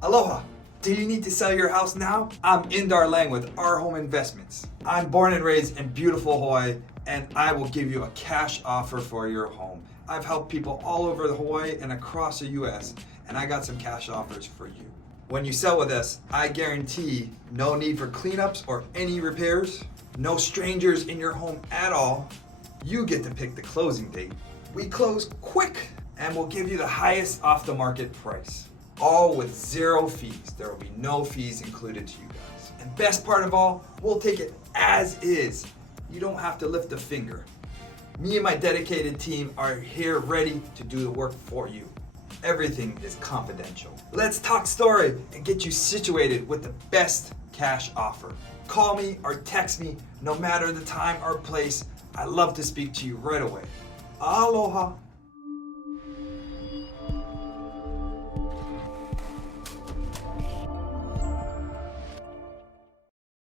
Aloha! Do you need to sell your house now? I'm Indar Lange with Our Home Investments. I'm born and raised in beautiful Hawaii, and I will give you a cash offer for your home. I've helped people all over Hawaii and across the US, and I got some cash offers for you. When you sell with us, I guarantee no need for cleanups or any repairs, no strangers in your home at all. You get to pick the closing date. We close quick and we'll give you the highest off the market price. All with zero fees. There will be no fees included to you guys. And best part of all, we'll take it as is. You don't have to lift a finger. Me and my dedicated team are here ready to do the work for you. Everything is confidential. Let's talk story and get you situated with the best cash offer. Call me or text me no matter the time or place. I love to speak to you right away. Aloha.